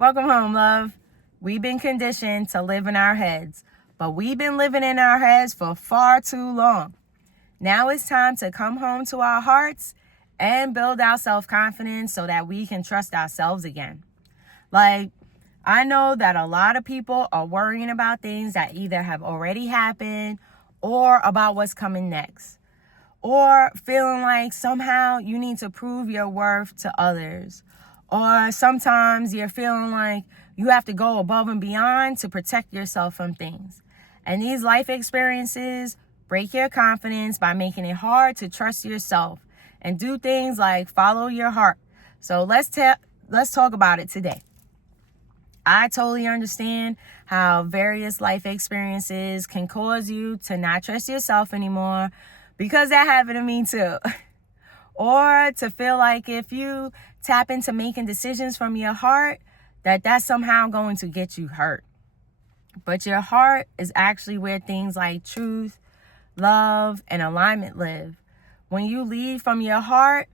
Welcome home, love. We've been conditioned to live in our heads, but we've been living in our heads for far too long. Now it's time to come home to our hearts and build our self-confidence so that we can trust ourselves again. I know that a lot of people are worrying about things that either have already happened or about what's coming next, or feeling like somehow you need to prove your worth to others, or sometimes you're feeling like you have to go above and beyond to protect yourself from things. And these life experiences break your confidence by making it hard to trust yourself and do things like follow your heart. So let's talk about it today. I totally understand how various life experiences can cause you to not trust yourself anymore, because that happened to me too. Or to feel like if you tap into making decisions from your heart, that's somehow going to get you hurt. But your heart is actually where things like truth, love, and alignment live. When you lead from your heart,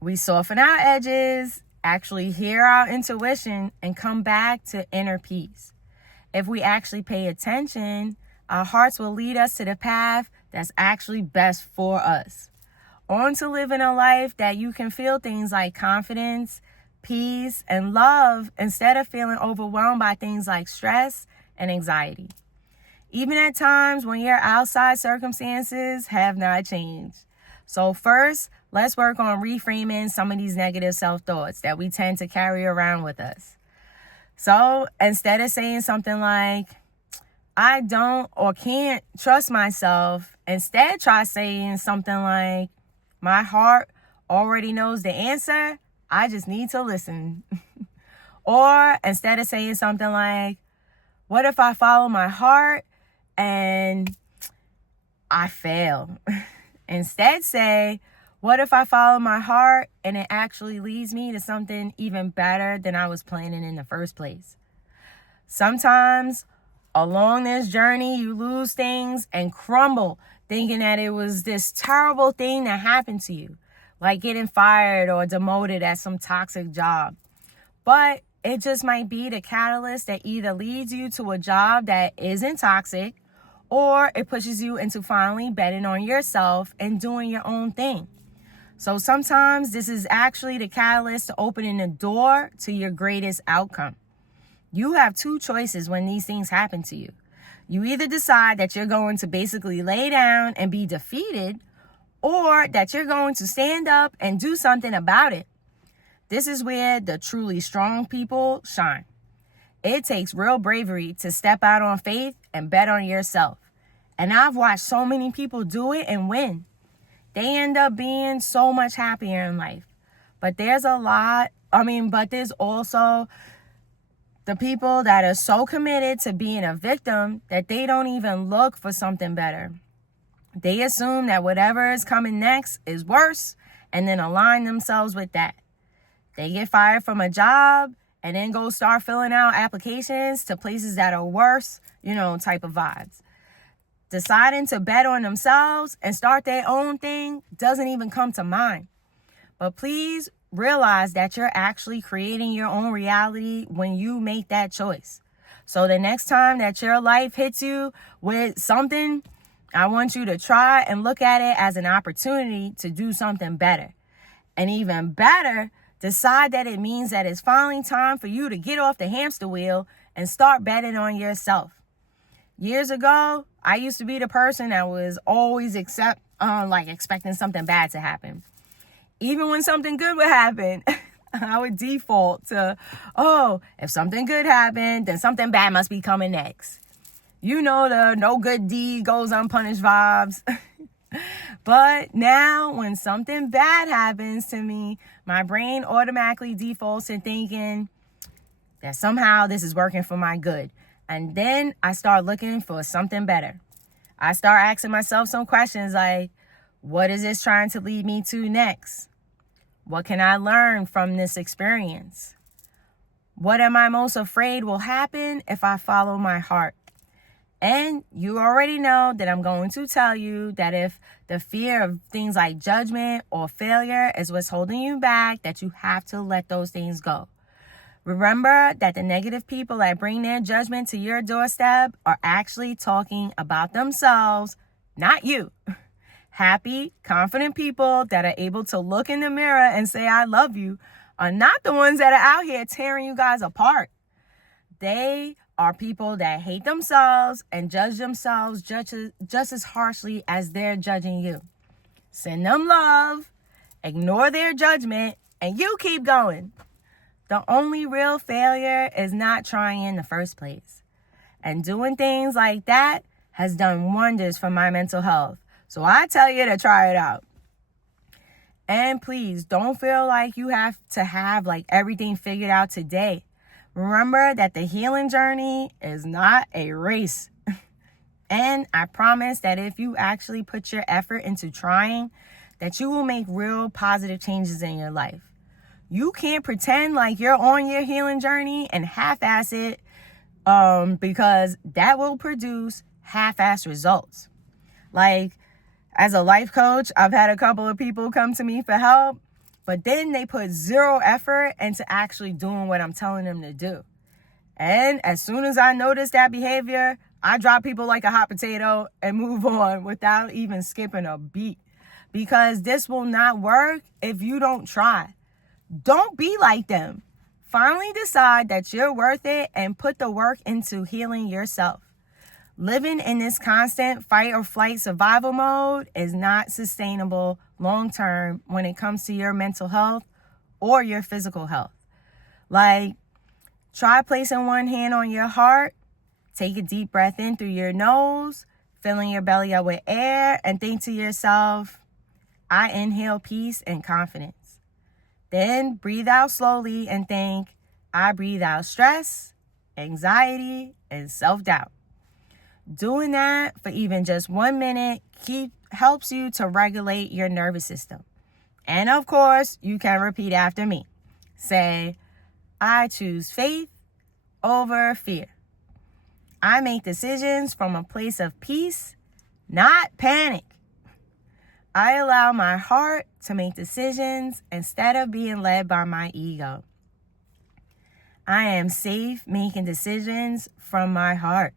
we soften our edges, actually hear our intuition, and come back to inner peace. If we actually pay attention, our hearts will lead us to the path that's actually best for us. On to living a life that you can feel things like confidence, peace, and love instead of feeling overwhelmed by things like stress and anxiety. Even at times when your outside circumstances have not changed. So first, let's work on reframing some of these negative self-thoughts that we tend to carry around with us. So instead of saying something like, I don't or can't trust myself, instead try saying something like, my heart already knows the answer, I just need to listen. Or instead of saying something like, what if I follow my heart and I fail? Instead say, what if I follow my heart and it actually leads me to something even better than I was planning in the first place? Sometimes along this journey, you lose things and crumble, thinking that it was this terrible thing that happened to you, like getting fired or demoted at some toxic job. But it just might be the catalyst that either leads you to a job that isn't toxic, or it pushes you into finally betting on yourself and doing your own thing. So sometimes this is actually the catalyst to opening the door to your greatest outcome. You have two choices when these things happen to you. You either decide that you're going to basically lay down and be defeated, or that you're going to stand up and do something about it. This is where the truly strong people shine. It takes real bravery to step out on faith and bet on yourself. And I've watched so many people do it and win. They end up being so much happier in life. But there's also the people that are so committed to being a victim that they don't even look for something better. They assume that whatever is coming next is worse and then align themselves with that. They get fired from a job and then go start filling out applications to places that are worse, type of vibes. Deciding to bet on themselves and start their own thing doesn't even come to mind. But please realize that you're actually creating your own reality when you make that choice. So the next time that your life hits you with something, I want you to try and look at it as an opportunity to do something better. And even better, decide that it means that it's finally time for you to get off the hamster wheel and start betting on yourself. Years ago, I used to be the person that was always expecting something bad to happen. Even when something good would happen, I would default to, if something good happened, then something bad must be coming next. The no good deed goes unpunished vibes. But now when something bad happens to me, my brain automatically defaults to thinking that somehow this is working for my good. And then I start looking for something better. I start asking myself some questions like, what is this trying to lead me to next? What can I learn from this experience? What am I most afraid will happen if I follow my heart? And you already know that I'm going to tell you that if the fear of things like judgment or failure is what's holding you back, that you have to let those things go. Remember that the negative people that bring their judgment to your doorstep are actually talking about themselves, not you. Happy, confident people that are able to look in the mirror and say, I love you, are not the ones that are out here tearing you guys apart. They are people that hate themselves and judge themselves just as harshly as they're judging you. Send them love, ignore their judgment, and you keep going. The only real failure is not trying in the first place. And doing things like that has done wonders for my mental health. So I tell you to try it out. And please don't feel like you have to have like everything figured out today. Remember that the healing journey is not a race. And I promise that if you actually put your effort into trying, that you will make real positive changes in your life. You can't pretend like you're on your healing journey and half-ass it because that will produce half-ass results. Like, as a life coach, I've had a couple of people come to me for help, but then they put zero effort into actually doing what I'm telling them to do. And as soon as I notice that behavior, I drop people like a hot potato and move on without even skipping a beat. Because this will not work if you don't try. Don't be like them. Finally decide that you're worth it and put the work into healing yourself. Living in this constant fight or flight survival mode is not sustainable long term when it comes to your mental health or your physical health. Like, try placing one hand on your heart, take a deep breath in through your nose, filling your belly up with air, and think to yourself, I inhale peace and confidence. Then breathe out slowly and think, I breathe out stress, anxiety, and self-doubt. Doing that for even just 1 minute helps you to regulate your nervous system. And of course, you can repeat after me. Say, I choose faith over fear. I make decisions from a place of peace, not panic. I allow my heart to make decisions instead of being led by my ego. I am safe making decisions from my heart.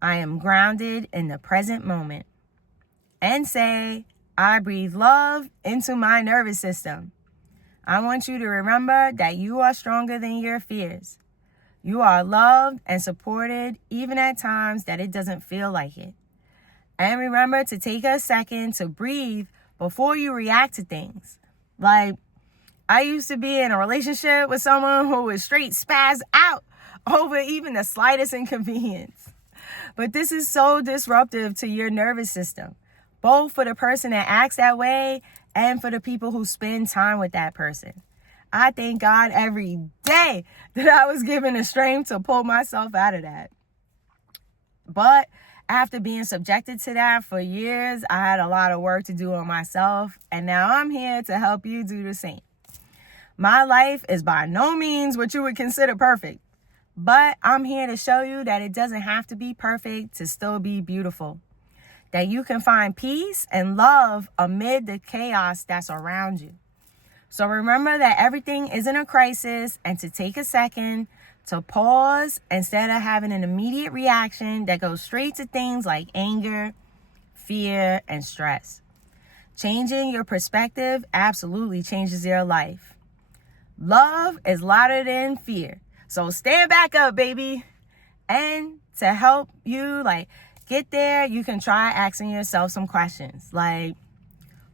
I am grounded in the present moment. And say, I breathe love into my nervous system. I want you to remember that you are stronger than your fears. You are loved and supported even at times that it doesn't feel like it. And remember to take a second to breathe before you react to things. Like, I used to be in a relationship with someone who would straight spaz out over even the slightest inconvenience. But this is so disruptive to your nervous system, both for the person that acts that way and for the people who spend time with that person. I thank God every day that I was given the strength to pull myself out of that. But after being subjected to that for years, I had a lot of work to do on myself, and now I'm here to help you do the same. My life is by no means what you would consider perfect, but I'm here to show you that it doesn't have to be perfect to still be beautiful. That you can find peace and love amid the chaos that's around you. So remember that everything isn't a crisis, and to take a second to pause instead of having an immediate reaction that goes straight to things like anger, fear, and stress. Changing your perspective absolutely changes your life. Love is louder than fear. So stand back up, baby. And to help you get there, you can try asking yourself some questions like,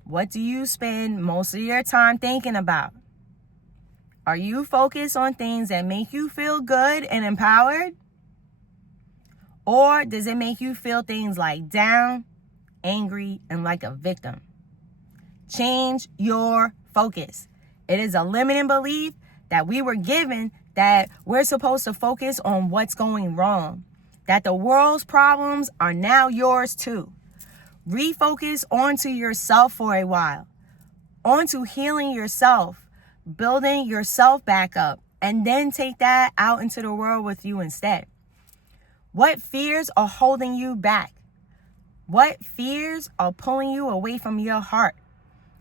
what do you spend most of your time thinking about? Are you focused on things that make you feel good and empowered? Or does it make you feel things like down, angry, and like a victim? Change your focus. It is a limiting belief that we were given that we're supposed to focus on what's going wrong, that the world's problems are now yours too. Refocus onto yourself for a while, onto healing yourself, building yourself back up, and then take that out into the world with you instead. What fears are holding you back? What fears are pulling you away from your heart?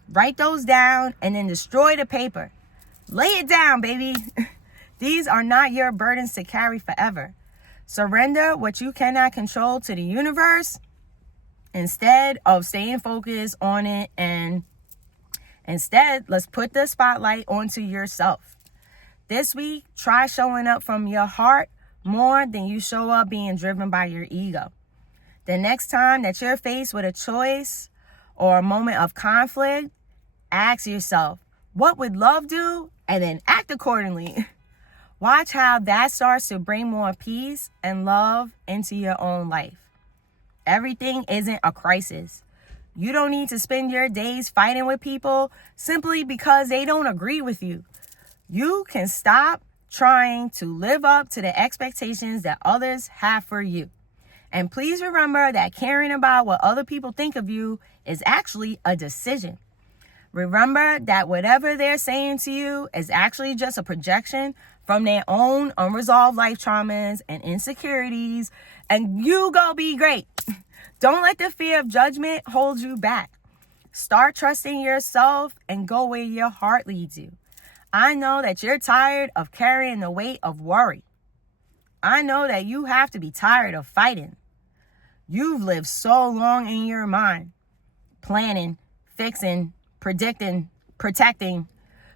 Write those down and then destroy the paper. Lay it down, baby. These are not your burdens to carry forever. Surrender what you cannot control to the universe instead of staying focused on it. And instead, let's put the spotlight onto yourself. This week, try showing up from your heart more than you show up being driven by your ego. The next time that you're faced with a choice or a moment of conflict, ask yourself, what would love do? And then act accordingly. Watch how that starts to bring more peace and love into your own life. Everything isn't a crisis. You don't need to spend your days fighting with people simply because they don't agree with you. You can stop trying to live up to the expectations that others have for you. And please remember that caring about what other people think of you is actually a decision. Remember that whatever they're saying to you is actually just a projection from their own unresolved life traumas and insecurities, and you go be great. Don't let the fear of judgment hold you back. Start trusting yourself and go where your heart leads you. I know that you're tired of carrying the weight of worry. I know that you have to be tired of fighting. You've lived so long in your mind, planning, fixing, predicting, protecting.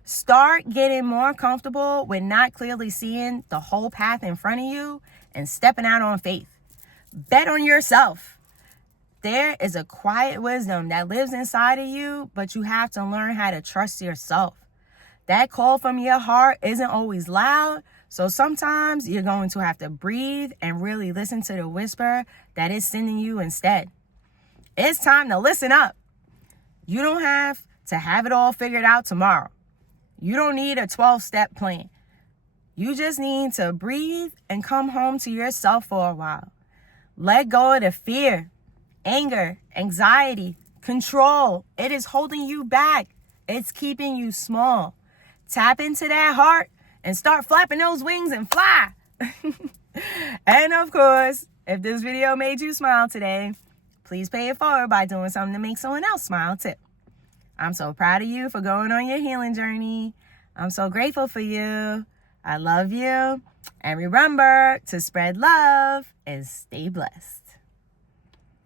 Start getting more comfortable with not clearly seeing the whole path in front of you and stepping out on faith. Bet on yourself. There is a quiet wisdom that lives inside of you, but you have to learn how to trust yourself. That call from your heart isn't always loud, so sometimes you're going to have to breathe and really listen to the whisper that is sending you instead. It's time to listen up. You don't have to have it all figured out tomorrow. You don't need a 12-step plan. You just need to breathe and come home to yourself for a while. Let go of the fear, anger, anxiety, control. It is holding you back. It's keeping you small. Tap into that heart and start flapping those wings and fly. And of course, if this video made you smile today, please pay it forward by doing something to make someone else smile too. I'm so proud of you for going on your healing journey. I'm so grateful for you. I love you. And remember to spread love and stay blessed.